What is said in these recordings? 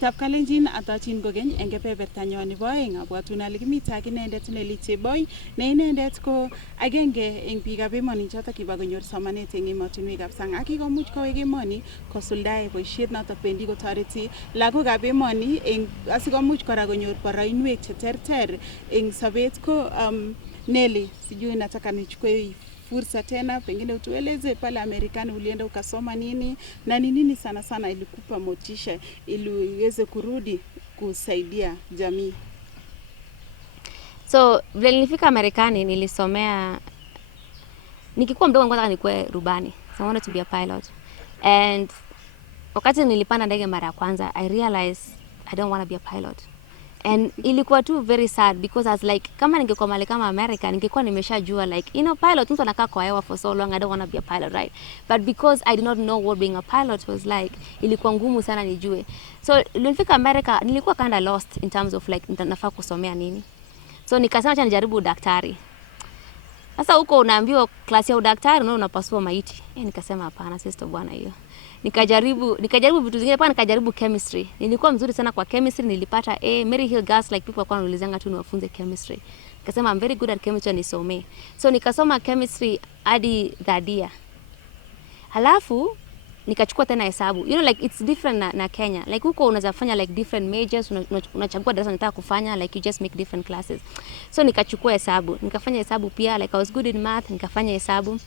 Kutitab Kalenjin atachin kogeny eng kebebertanyo nebo aeng abwatun ale kimite ak inendet Nelly Cheboi ne inendet ko agenge eng biikab emoni chotok kiba konyor somanet eng emotinwekab sang ak kikomuch kowek emoni kosuldae boisiet notok bendi kotoreti lagokab emoni eng asikomuch kora konyor boroinwek cheterter eng sobet ko Nelly, sijui nataka nichukue fursa tena pengine utueleze pale Amerikani ulienda ukasoma nini na ni nini sana sana ilikupa motisha ili uweze kurudi kusaidia jamii. So vile nilifika Amerikani nilisomea nikikuwa mdogo kwanza nilikuwa rubani. So I wanted to be a pilot. And wakati nilipanda ndege mara ya kwanza I realized I don't want to be a pilot. And ilikuwa too very sad because I was like kama ningekuwa mahali kama America ningekuwa nimeshajua like pilot mtu anakaa kwa hewa for so long, I don't want to be a pilot, right? But because I did not know what being a pilot was like, ilikuwa ngumu sana nijue. So nilifika America nilikuwa kind of lost in terms of like nafaa kusomea nini. So nikasema acha nijaribu udaktari. Sasa huko unaambiwa klasi ya udaktari unapasua maiti. Nikasema hapana, sister bwana hiyo. Nikajaribu vitu zingine, paka nikajaribu chemistry. Nilikuwa mzuri sana kwa chemistry, nilipata A. Mary Hill Girls like people kwa nulizanga tu niwafunze chemistry. Nikasema I'm very good at chemistry, nisome. So nikasoma chemistry hadi third year. Halafu nikachukua tena hesabu. You know like it's different na Kenya. Like huko unaweza fanya like different majors, unachagua darasa unataka kufanya, like you just make different classes. So nikachukua hesabu. Nikafanya hesabu pia, like I was good in math, nikafanya hesabu.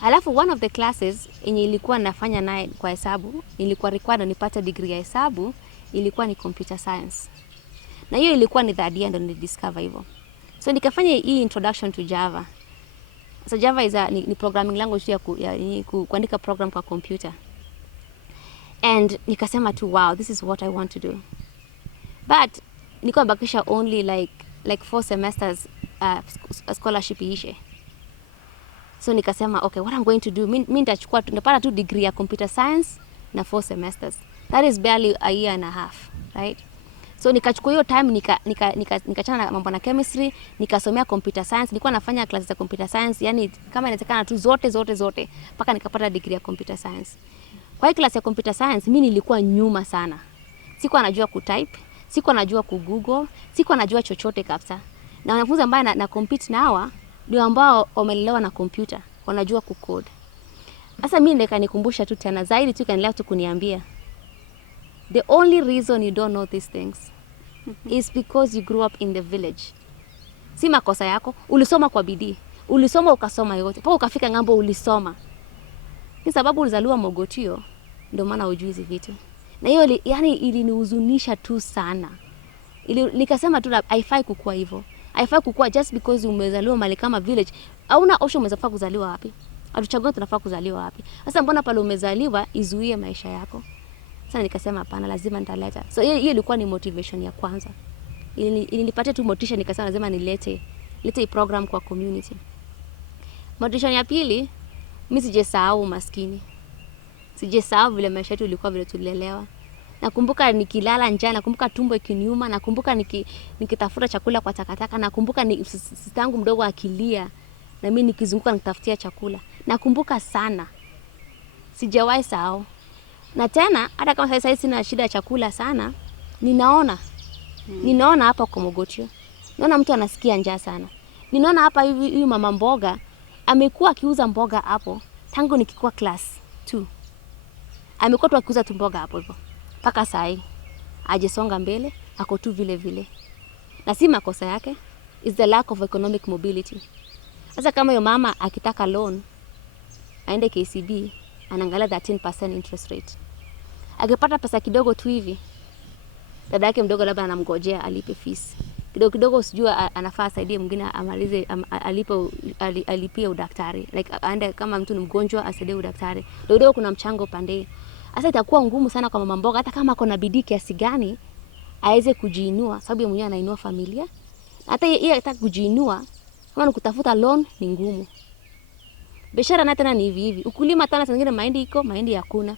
Halafu one of the classes yenye ilikuwa nafanya naye kwa hesabu, ilikuwa required nipate degree ya hesabu, ilikuwa ni computer science. Na hiyo ilikuwa ni third year ndo nilidiscover hivyo. So nikafanya hii introduction to Java. So Java is ni programming language ya kuandika program kwa computer. And nikasema tu wow, this is what I want to do. But nilikuwa bakisha only like 4 semesters scholarship iishe. So nikasema okay, what I'm going to do, mimi nitachukua nitapata tu degree ya computer science na 4 semesters. That is barely a year and a half, right? So nikachukua hiyo time nikachana na mambo na chemistry, nikasomea computer science. Nilikuwa nafanya classes za computer science, yani kama inawezekana tu zote mpaka nikapata degree ya computer science. Kwa hiyo class ya computer science mimi nilikuwa nyuma sana. Sikuwa najua kutype, sikuwa najua kugoogle, sikuwa najua chochote kabisa. Na wanafunzi ambao na compete na hawa ndio ambao wamelelewa na computer, wanajua kucode. Sasa mimi ndeka nikumbusha tu tena zaidi tu kaendelea tu kuniambia the only reason you don't know these things is because you grew up in the village. Si makosa yako, ulisoma kwa bidii. Ulisoma ukasoma yote. Paka ukafika ngambo ulisoma. Ni sababu ulizaliwa Mogotio ndio maana hujui hizi vitu. Na hiyo yani ilinihuzunisha tu sana. Nikasema tu haifai kukua hivyo. Haifai kukua just because umezaliwa mahali kama village. Hauna option umezafaa kuzaliwa wapi? Hatuchagua tunafaa kuzaliwa wapi. Sasa mbona pale umezaliwa izuie maisha yako? Sasa nikasema hapana, lazima nitaleta. So hiyo ilikuwa ni motivation ya kwanza. Ilinipatia tu motivation, nikasema lazima nilete hii program kwa community. Motivation ya pili, mimi sijasahau maskini. Sijasahau vile maisha yetu ilikuwa vile tulilelewa. Nakumbuka nikilala njaa, nakumbuka tumbo ikiniuma, nakumbuka nikitafuta chakula kwa takataka, nakumbuka sistangu mdogo akilia na mimi nikizunguka nikitafutia chakula. Nakumbuka sana. Sijawahi sahau. Na tena hata kama sasa sina shida ya chakula sana, ninaona hapa kwa Mogotio. Naona mtu anasikia njaa sana. Ninaona hapa hivi mama mboga amekuwa akiuza mboga hapo tangu nikikuwa class 2. Amekuwa tu akiuza tu mboga hapo hivyo. Paka saa hii ajisonga mbele, ako tu vile vile. Na si makosa yake, is the lack of economic mobility. Sasa kama yo mama akitaka loan aende KCB, anaangalia 13% interest rate. Akipata pesa kidogo tu hivi, dada yake mdogo labda anamgojea alipe fees. Kidogo sijua anafaa saidie mwingine amalize alipie udaktari. Like aende kama mtu ni mgonjwa asaidie udaktari. Kidogo kuna mchango pande. Sasa itakuwa ngumu sana kwa mama mboga hata kama ako na bidii kiasi gani aweze kujiinua, sababu yeye mwenyewe anainua familia. Hata yeye anataka kujiinua, kama kutafuta loan ni ngumu. Biashara na tena ni hivi. Ukulima tena zingine mahindi iko, mahindi hakuna.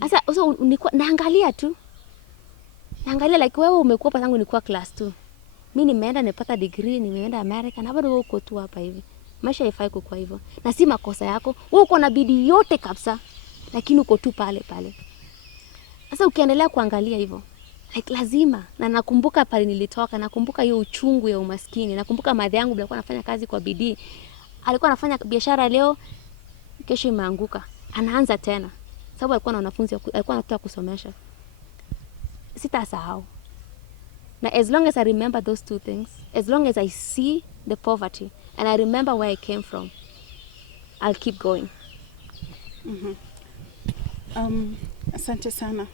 Sasa naangalia tu. Naangalia like wewe umekuwa hapa tangu nilikuwa class 2. Mimi nimeenda nimepata degree, nimeenda America na bado wewe uko tu hapa hivi. Maisha haifai kukua hivyo. Na si makosa yako. Wewe uko na bidii yote kabisa, lakini uko tu pale. Sasa ukiendelea kuangalia hivyo, like lazima. Na nakumbuka pale nilitoka, nakumbuka hiyo uchungu ya umaskini, nakumbuka madhe yangu alikuwa anafanya kazi kwa bidii, alikuwa anafanya biashara leo, kesho imeanguka, anaanza tena, sababu alikuwa na wanafunzi, alikuwa anataka kusomesha. Sitasahau. Na as long as I remember those two things, as long as I see the poverty and I remember where I came from, I'll keep going. Asante sana.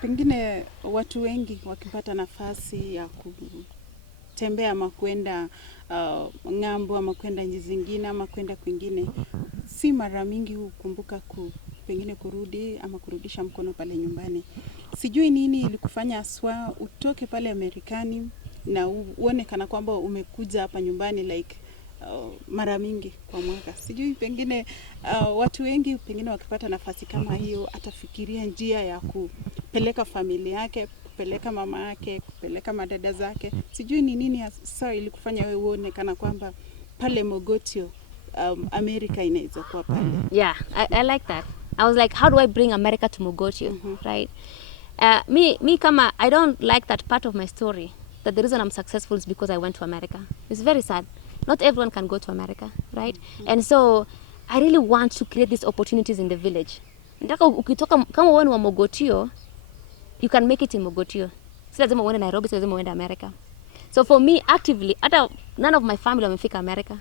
Pengine watu wengi wakipata nafasi ya kutembea ama kwenda ng'ambo ama kwenda nchi zingine ama kwenda kwingine, si mara mingi hukumbuka pengine kurudi ama kurudisha mkono pale nyumbani. Sijui nini ilikufanya aswa utoke pale Amerikani na uone kana kwamba umekuja hapa nyumbani like mara mingi kwa mwaka. Sijui pengine watu wengi pengine wakipata nafasi kama hiyo atafikiria njia ya kupeleka familia yake, kupeleka mama yake, kupeleka madada zake. Sijui ni nini sasa ilikufanya wewe uone kana kwamba pale Mogotio America inaweza kuwa pale. Yeah, I like that. I was like, how do I bring America to Mogotio, right? Me kama, I don't like that part of my story, that the reason I'm successful is because I went to America. It's very sad. Not everyone can go to America, right? And so I really want to create these opportunities in the village. Nataka ukitoka kama wewe ni wa Mogotio, you can make it in Mogotio. Si lazima uende Nairobi, si lazima uende America. So for me actively, hata none of my family wamefika America.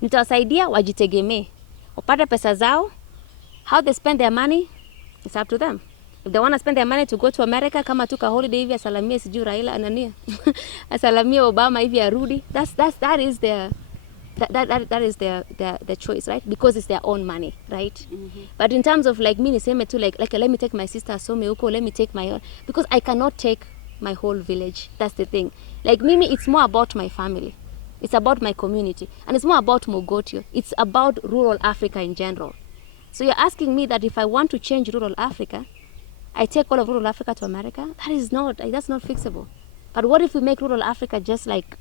Nitawasaidia wajitegemee, wapate pesa zao. How they spend their money, it's up to them. If they want to spend their money to go to America, kama tuka holiday hivi asalamie sijui Raila anania, asalamie Obama hivi arudi, that is their choice, right? Because it's their own money, right? But in terms of like me niseme tu like let me take my sister asome huko, let me take my own, because I cannot take my whole village. That's the thing. Like Mimi, it's more about my family. It's about my community. And it's more about Mogotio. It's about rural Africa in general. So you're asking me that if I want to change rural Africa, I take all of rural Africa to America? That's not fixable. But what if we make rural Africa just like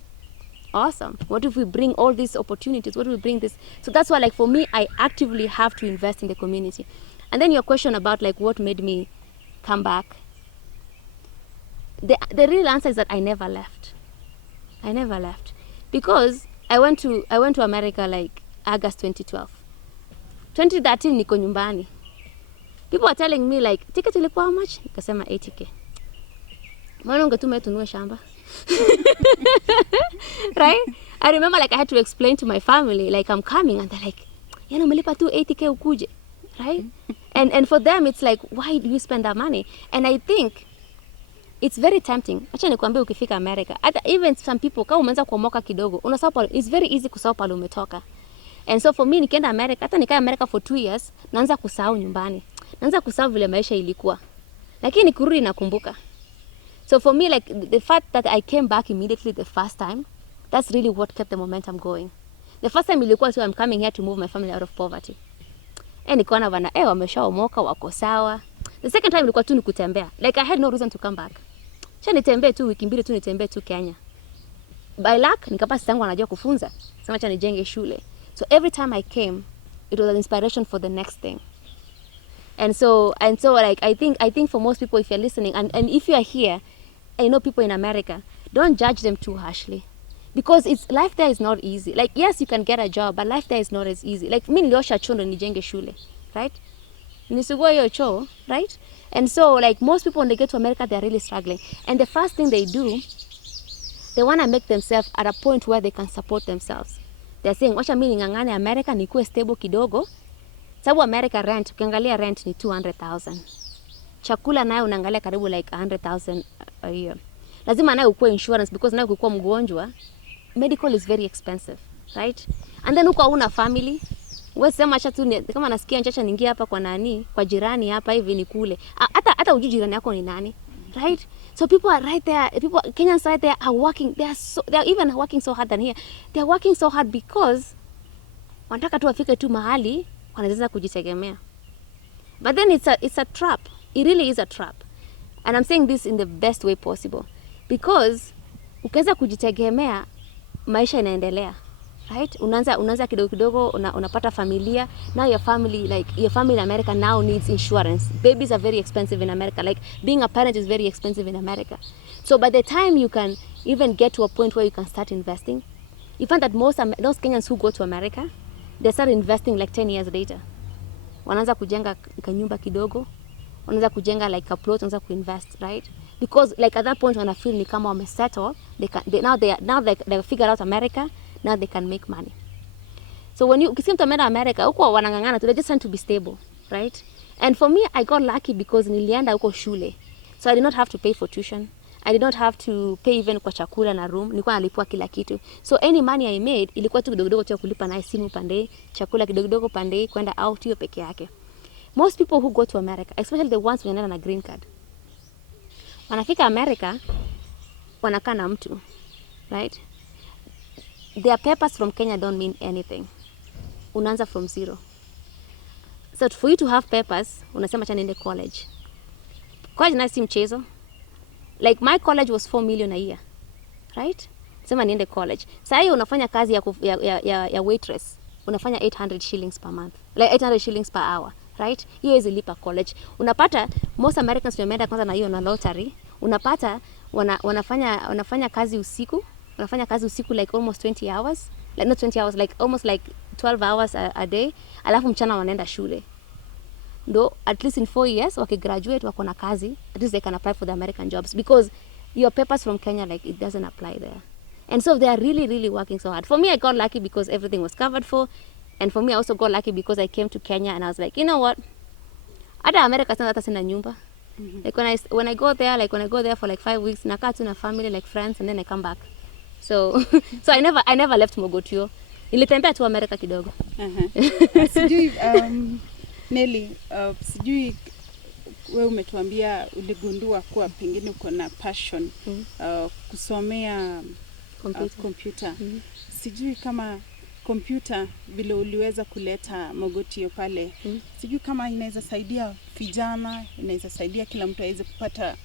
awesome? What if we bring all these opportunities? What if we bring this? So that's why, like, for me, I actively have to invest in the community. And then your question about like what made me come back. The real answer is that I never left. I never left. Because I went to America like August 2012. 2013 niko nyumbani. People are telling me like, ticket ilikuwa how much? Nikasema 80k. Mbona ungetume tununue shamba? Right? I remember like I had to explain to my family like I'm coming, and they're like, "Yana umelipa tu 80k ukuje." Right? And for them it's like, why do you spend that money? And I think it's very tempting. Acha nikwambie ukifika America, even some people kama umeanza kuomoka kidogo, unasahau pale, it's very easy kusahau pale umetoka. And so for me nikienda America, hata nikaa America for 2 years, naanza kusahau nyumbani. Naanza kusahau vile maisha ilikuwa. Lakini kurudi nakumbuka. So for me, like the fact that I came back immediately the first time, that's really what kept the momentum going. The first time ilikuwa, so I'm coming here to move my family out of poverty. Nikaona bana, wameshaomoka wako sawa. The second time ilikuwa tu nikutembea. Like I had no reason to come back. Cha nitembee tu wiki mbili tu, nitembee tu Kenya. By luck nikapata sitangu anajua kufunza. Sema cha nijenge shule. So every time I came, it was an inspiration for the next thing. And so like I think for most people, if you're listening and if you are here, I know people in America, don't judge them too harshly, because life there is not easy. Like yes, you can get a job, but life there is not as easy. Like mimi niliosha choo ndo nijenge shule, right? Nisugua hiyo choo, right? And so like most people when they get to America, they're really struggling. And the first thing they do, they want to make themselves at a point where they can support themselves. They're saying, wacha mimi ningangane America nikuwe stable kidogo. Sababu America rent, ukiangalia rent ni 200,000. Chakula nayo unaangalia karibu like 100,000 a year. Lazima nayo ukue insurance, because nayo ukikuwa mgonjwa, medical is very expensive, right? And then uko una family, wewe sema acha tu kama nasikia nchacha niingie hapa kwa nani, kwa jirani hapa hivi ni kule. Hata ujui jirani yako ni nani, right? So people are right there, Kenyans right there are working, they are even working so hard than here. They are working so hard because wanataka tu wafike tu mahali wanaweza kujitegemea. But then it's a trap. It really is a trap. And I'm saying this in the best way possible, because ukianza kujitegemea maisha inaendelea, right? Unaanza kidogo kidogo, unapata familia. Now your family in America now needs insurance. Babies are very expensive in America. Like being a parent is very expensive in America. So by the time you can even get to a point where you can start investing, you find that those Kenyans who go to America, they start investing like 10 years later. Wanaanza kujenga kanyumba kidogo, wanaanza kujenga like a plot, wanaanza kuinvest, right? Because like at that point when I feel ni kama wamesettle, they figure out America, now they can make money. So when you ukisikia mtu ameenda America, huko wanangangana, they just want to be stable, right? And for me, I got lucky because nilienda huko shule. So I did not have to pay for tuition. I did not have to pay even kwa chakula na room. Nilikuwa nalipwa kila kitu. So any money I made ilikuwa tu kidogo kidogo tu kulipa na simu pande, chakula kidogo kidogo pande, kwenda out hiyo peke yake. Most people who go to America, especially the ones who are na green card, wanafika America wanakaa na mtu, right? Their papers from Kenya don't mean anything. Unaanza from zero. So for you to have papers, unasema cha niende college. College na si mchezo. Like my college was 4 million a year, right? Sema niende college. Sasa hiyo unafanya kazi ya waitress, unafanya 800 shillings per month, like 800 shillings per hour, right? Hiyo hizi lipa college. Unapata most Americans wameenda kwanza na hiyo na lottery. Unapata wanafanya kazi usiku, wanafanya kazi usiku like almost 20 hours, like not 20 hours, like almost like 12 hours a day, alafu mchana wanaenda shule. Though at least in 4 years graduate wako na kazi, at least they can apply for the American jobs, because your papers from Kenya, like it doesn't apply there. And so they are really really working so hard. For me, I got lucky because everything was covered for, and for me I also got lucky because I came to Kenya and I was like, you know what, hata America sana hata sina nyumba. Like when I go there for like 5 weeks, nakaa tu na family, like friends, and then I come back. So so I never left Mogotio. Nilitembea tu America kidogo. Sijui Nelly, sijui wewe umetuambia uligundua kuwa pengine uko na passion kusomea computer. Sijui kama computer vile uliweza kuleta Mogotio pale. Sijui kama inaweza saidia vijana, inaweza saidia kila mtu aweze kupata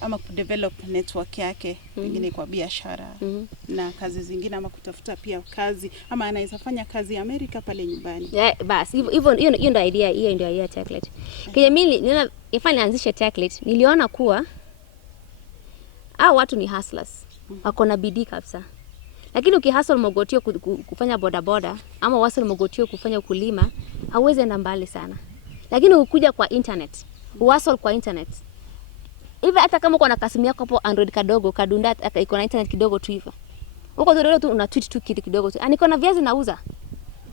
ama kudevelop network yake pengine kwa biashara na kazi zingine, ama kutafuta pia kazi, ama anaweza fanya kazi Amerika pale nyumbani. Yeah, basi hiyo ndio idea, hiyo ndio idea Techlit. Kile mimi niliona ifanye anzishe Techlit, niliona kuwa watu ni hustlers. Wako na bidii kabisa. Lakini ukihustle Mogotio kufanya boda boda, ama hustle Mogotio kufanya ukulima, hauwezi enda mbali sana. Lakini ukuja kwa internet, hustle kwa internet. Hivi hata kama uko na kasimu yako hapo Android kadogo, kadunda iko na internet kidogo tu hivyo. Uko tu tu una tweet tu kitu kidogo tu. Niko na viazi nauza.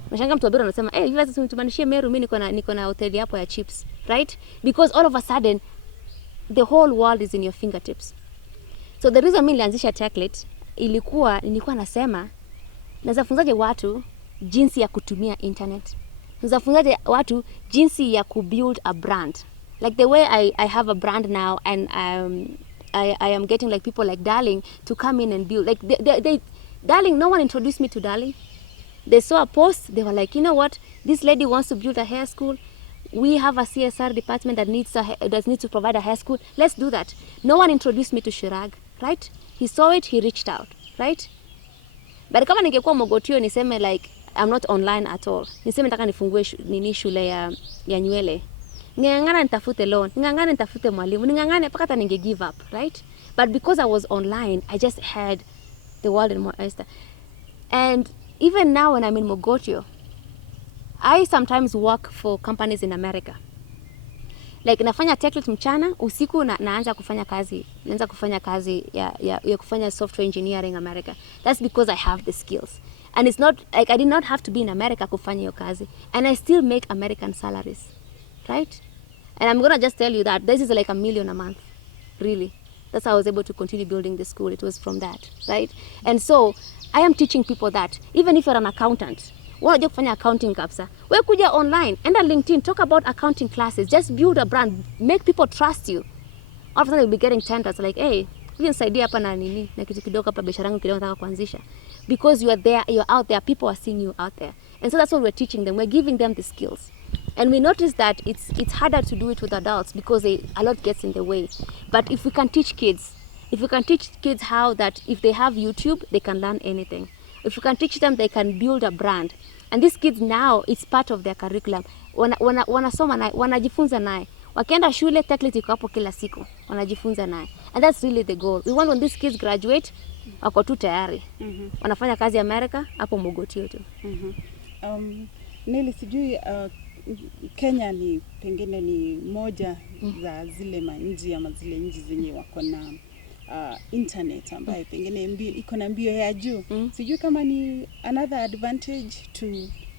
Unashangaa mtu abira anasema, viazi tumanishie Meru, mimi niko na hoteli hapo ya chips, right? Because all of a sudden the whole world is in your fingertips. So the reason mimi nilianzisha Techlit nilikuwa nasema naweza funzaje watu jinsi ya kutumia internet. Naweza funzaje watu jinsi ya kubuild a brand. Like the way I have a brand now, and I am getting like people like Darling to come in and build. Like they Darling, no one introduced me to Darling. They saw a post, they were like, you know what, this lady wants to build a hair school. We have a CSR department that needs to provide a hair school. Let's do that. No one introduced me to Shirag, right? He saw it, he reached out, right? But kama ningekuwa Mogotio niseme like I'm not online at all, niseme nataka nifungue shule ya nywele, ningangana nitafute loan, ningangana nitafute mwalimu, ningangana mpaka hata ninge give up, right? But because I was online, I just had the world in my eyes. And even now when I'm in Mogotio, I sometimes work for companies in America. Like nafanya Techlit mchana, usiku naanza kufanya kazi ya kufanya software engineering America. That's because I have the skills. And it's not like I did not have to be in America kufanya hiyo kazi, and I still make American salaries, right? And I'm going to just tell you that this is like $1 million a month, really. That's how I was able to continue building the school. It was from that, right? And so I am teaching people that even if you're an accountant, unajua kufanya accounting kabisa, wewe kuja online, enda LinkedIn, talk about accounting classes, just build a brand, make people trust you. All of a sudden you'll be getting tenders like, hey, nisaidia hapa na nini na kitu kidogo hapa, biashara yangu kidogo nataka kuanzisha. Because you are there, you're out there, people are seeing you out there. And so that's what we're teaching them. We're giving them the skills. And we notice that it's harder to do it with adults because a lot gets in the way. But if we can teach kids how that if they have YouTube, they can learn anything. If you can teach them, they can build a brand. And these kids now, it's part of their curriculum. Wanasoma naye, wanajifunza naye. Wakienda shule, Techlit iko hapo kila siku. Wanajifunza naye. And that's really the goal. We want when these kids graduate, wako tu tayari. Wanafanya kazi America, hapo Mogotio tu. Nelly, sijui Kenya ni pengine ni moja za zile manji ama zile nchi zenye wako na internet ambayo pengine iko na mbio ya juu. Sijui kama ni another advantage to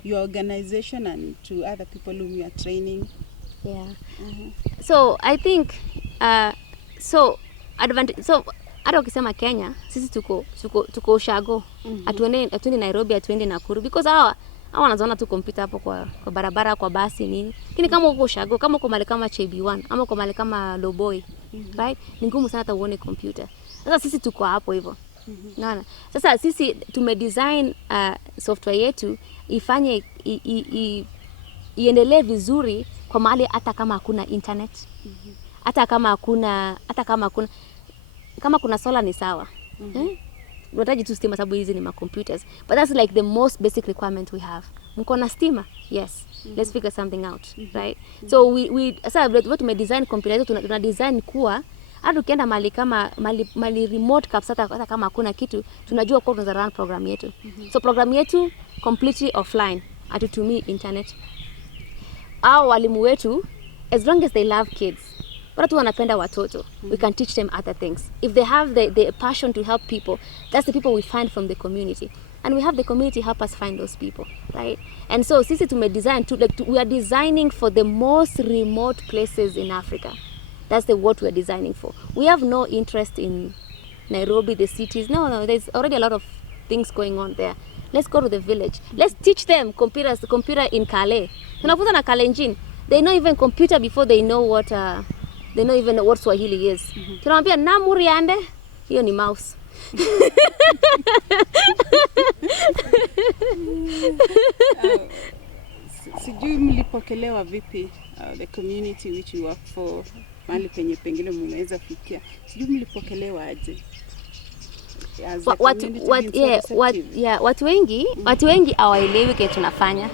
your organization and to other people whom you are training. Yeah. So I think so hata ukisema Kenya, sisi tuko ushago. Atuende Nairobi, atuende Nakuru, because hawa wanazoona tu kompyuta hapo kwa barabara, kwa basi nini. Lakini kama uko ushago, kama uko mahali kama Chebomuren ama uko mahali kama Loboi, right? Ni ngumu sana hata uone kompyuta. Sasa sisi tuko hapo hivyo. Naona. Sasa sisi tumedesign software yetu ifanye iendelee vizuri kwa mahali hata kama hakuna internet. Hata kama kuna solar ni sawa. Unahitaji tu stima sababu hizi ni ma computers. But that's like the most basic requirement we have. Mko na stima? Yes. Let's figure something out, right? So we sasa what tume design computer yetu tuna design kuwa hata ukienda mali remote caps hata kama hakuna kitu, tunajua kwa tunaweza run program yetu. So program yetu completely offline. Hatutumii internet. Au walimu wetu, as long as they love kids, watu wanapenda watoto, we can teach them other things. If they have the passion to help people, that's the people we find from the community. And we have the community help us find those people, right? And so sisi tumedesign we are designing for the most remote places in Africa. That's what we are designing for. We have no interest in Nairobi, the cities. No, there's already a lot of things going on there. Let's go to the village. Let's teach them computer in Kale. Tunafunza na Kalenjin. They know even computer before they know what Swahili is. Tunamwambia namuriande, hiyo ni mouse. Sijui mlipokelewa vipi the community which you work for, mahali pengine mmeweza fikia. Sijui mlipokelewa aje? Watu wengi hawaelewi kile tunafanya.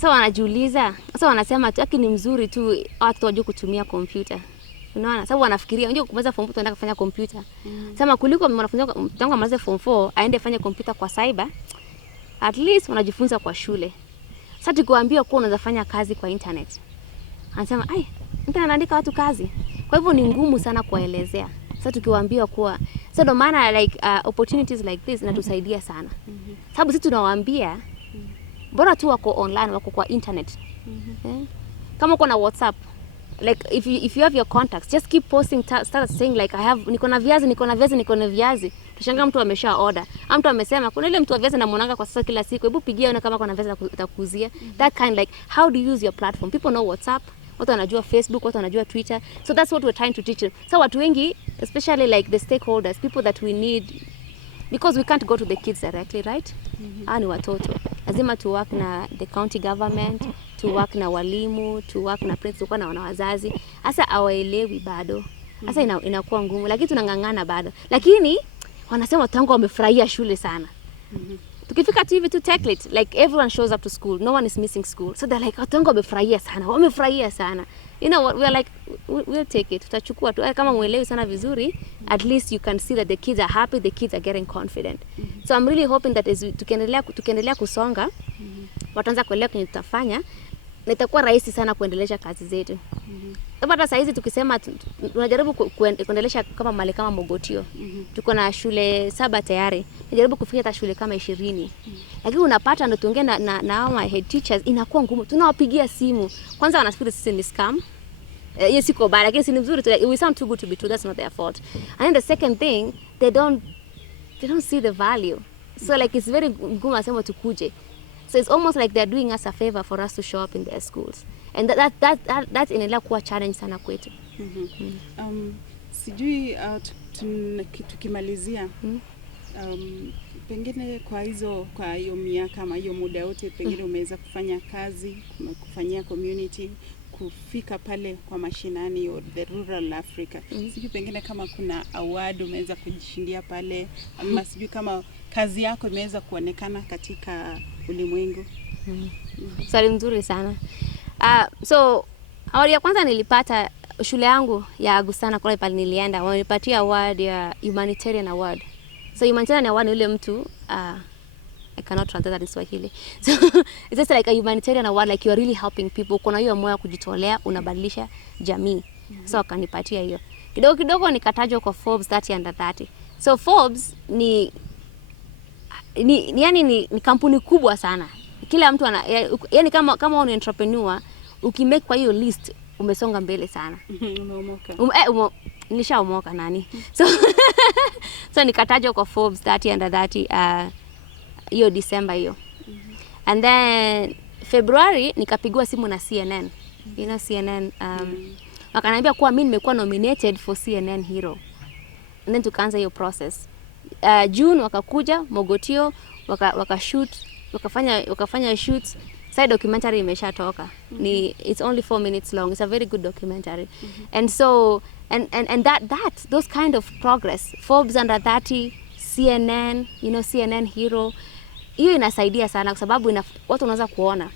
So wanajiuliza, sasa wanasema tu ni mzuri tu watu wajue kutumia kompyuta. Unaona? Sababu wanafikiria unajua kumaliza form 4 tunaenda kufanya kompyuta. Sema kuliko mwanafunzi tangu amalize form 4 aende fanya kompyuta kwa cyber, at least unajifunza kwa shule. Sasa tukiwaambia kwa unaweza fanya kazi kwa internet. Anasema mtu anaandika watu kazi. Kwa hivyo ni ngumu sana kuelezea. Sasa tukiwaambia kuwa so ndo maana like opportunities like this inatusaidia sana. Sababu sisi tunawaambia bora tu wako online, wako kwa internet. Kama uko na WhatsApp, like if you have your contacts, just keep posting, start saying like niko na viazi. Tushanga mtu amesha order. Mtu amesema kuna ile mtu wa viazi namuonanga kwa sasa kila siku. Hebu pigia una kama kuna viazi atakuzia. That kind, like how do you use your platform? People know WhatsApp, watu wanajua Facebook, watu wanajua Twitter. So that's what we're trying to teach them. So watu wengi, especially like the stakeholders, people that we need, because we can't go to the kids directly, right? Ni watoto. Lazima to work na the county government, to work na walimu, to work na principal na wazazi. Sasa hawaelewi bado. Sasa inakuwa ngumu, lakini tunangangana bado. Lakini wanasema tangu wamefurahia shule sana. Tukifika tu hivi tu Techlit, like everyone shows up to school. No one is missing school. So they're like, tangu wamefurahia sana. You know what, we are like, we'll take it. Tutachukua tu. Kama muelewi sana vizuri, at least you can see that the kids are happy, the kids are getting confident. So I'm really hoping that as tukiendelea kusonga, wataanza kuelewa kile tutafanya, na itakuwa rahisi sana kuendelesha kazi zetu. Hata saa hizi tukisema tunajaribu kuendelesha kama mali kama Mogotio. Tuko na shule 7 tayari. Tunajaribu kufikia hata shule kama 20. Lakini unapata ndo tuongee na hao head teachers inakuwa ngumu. Tunawapigia simu. Kwanza wanafikiri sisi ni scam. Yes, iko bad. Lakini si nzuri, we sound too good to be true. That's not their fault. And then the second thing, they don't see the value. So like it's very ngumu asema tukuje. So it's almost like they're doing us a favor for us to show up in their schools. And that inaendelea kuwa challenge sana kwetu. Sijui tukimalizia pengine kwa hiyo miaka ama hiyo muda wote pengine umeweza kufanya kazi, kufanyia community, kufika pale kwa mashinani or the rural Africa. Sijui pengine kama kuna award umeweza kujishindia pale, ama sijui kama kazi yako imeweza kuonekana katika ulimwengu. Swali nzuri sana. So awali ya kwanza nilipata shule yangu ya Agustana kule pale nilienda, wanipatia award ya humanitarian award. So humanitarian award ni yule mtu I cannot translate that in Swahili. So it's just like a humanitarian award, like you are really helping people. Kuna hiyo moyo kujitolea, unabadilisha jamii. So akanipatia hiyo. Kidogo kidogo nikatajwa kwa Forbes 30 under 30. So Forbes ni kampuni kubwa sana. Kila mtu yani kama ni entrepreneur, ukimake kwa hiyo list umesonga mbele sana. Umeomoka. Nilishaomoka nani. So nikatajwa kwa Forbes 30 under 30 hiyo December hiyo. And then February nikapigwa simu na CNN. You know CNN wakaniambia kuwa mimi nimekuwa nominated for CNN Hero. And then tukaanza hiyo process. June wakakuja Mogotio wakashoot, wakafanya shoots. Side documentary imeshatoka. It's only 4 minutes long. It's a very good documentary. And so and those kind of progress, Forbes under 30, CNN, you know, CNN Hero, hiyo inasaidia sana kwa sababu watu wanaweza kuona.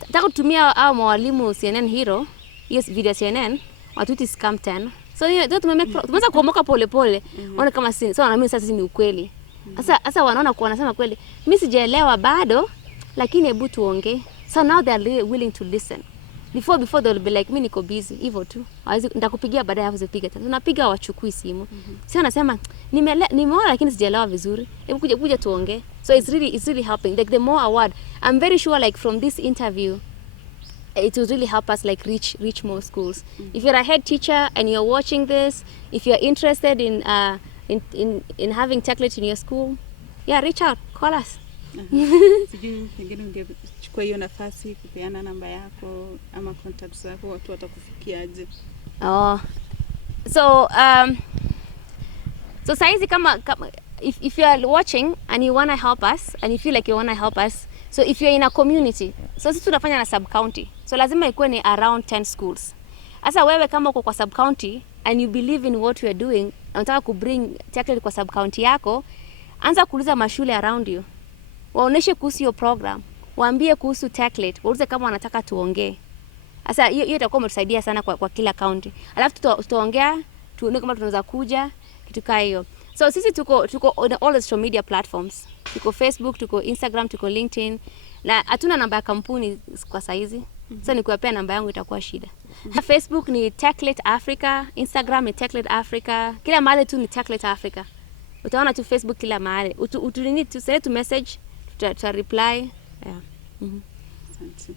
Nataka kutumia au mwalimu CNN Hero, hiyo video CNN, watu scam 10. So hiyo tumeweza kuomoka pole pole. Ona kama so wanaamini sasa ni ukweli. Sasa wanaona wanasema kweli. Mimi sijaelewa bado, lakini hebu tuongee. So now they are willing to listen. Before they'll be like, mimi niko busy hivyo tu. Nitakupigia baadaye hapo usipiga tena. Tunapiga wachukui simu. Sio anasema nimeona lakini sijaelewa vizuri. Hebu kuja tuongee. So it's really helping. Like the more award, I'm very sure like from this interview it will really help us like reach more schools. If you're a head teacher and you're watching this, if you're interested in having Techlit in your school, yeah, reach out, call us. Sijui pengine ungechukua hiyo nafasi kupeana namba yako ama contacts zako, watu watakufikiaje? So saizi kama if you are watching and you want to help us and you feel like you want to help us, so if you're in a community, so sisi tunafanya na sub county, so lazima ikuwe ni around 10 schools. Sasa wewe kama uko kwa sub county and you believe in what you are doing, unataka ku bring Techlit kwa sub county yako, anza kuuliza mashule around you, waoneshe kuhusu hiyo program, waambie kuhusu Techlit, waulize kama wanataka tuongee. Sasa hiyo itakuwa imetusaidia sana kwa kila county. Alafu tutaongea tuone kama tunaweza kuja kitu kama hiyo. So sisi tuko on all the social media platforms. Tuko Facebook, tuko Instagram, tuko LinkedIn. Na hatuna namba ya kampuni kwa saizi. Sasa nikuwapea namba yangu itakuwa shida. Facebook ni Techlit Africa, Instagram ni Techlit Africa. Kila mahali tu ni Techlit Africa. Utaona tu Facebook kila mahali. Utunini tu send to message, tuta reply. Yeah. Asante.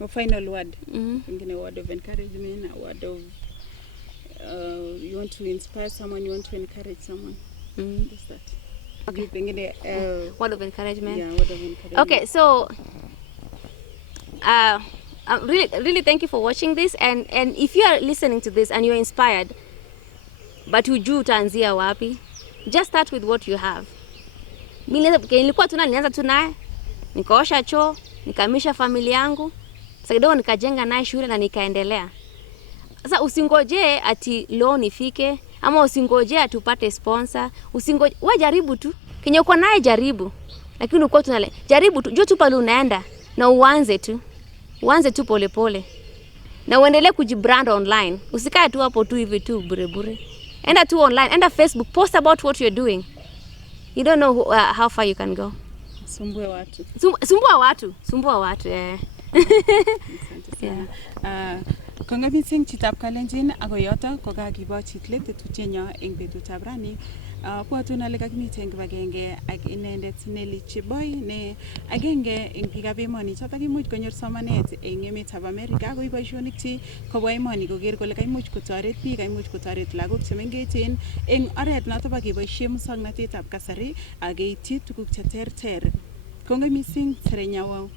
A final word. A word of encouragement, a word of you want to inspire someone, you want to encourage someone. What's that? Okay. Word of encouragement. Yeah, word of encouragement. Okay, so really thank you for watching this, and if you are listening to this and you're inspired but hujui utaanzia wapi, just start with what you have. Mimi nilikuwa nilianza tu naye, nikaosha choo, nikamisha familia yangu, sasa kidogo nikajenga naye shule na nikaendelea. Sasa usingoje ati loan ifike, ama usingoje atupate sponsor, usingoje, wewe jaribu tu. Kenye uko naye jaribu. Lakini uko jaribu tu, jua tu pale unaenda na uanze tu. Uanze tu pole pole. Na uendelee kujibrand online. Usikae tu hapo tu hivi tu bure. Enda tu online, enda Facebook, post about what you're doing. You don't know how far you can go. Sumbue watu. Sumbua watu. Konga mising chitap Kalenjin ako yoto kokakibo Techlit tetutienyo eng betutab rani. Bwatun ale kakimiten kibagenge ak inendet Nelly Cheboi ne agenge eng biikab emoni chotok imuch konyor somanet eng emetab America, akoi boisionik chi kobwa emoni koker kole kaimuch kotoret biik, kaimuch kotoret lagok chemengechen eng oret notok bo keboisie musoknotetab kasari ak keityi tuguk cheterter. Konga mising serenyawo.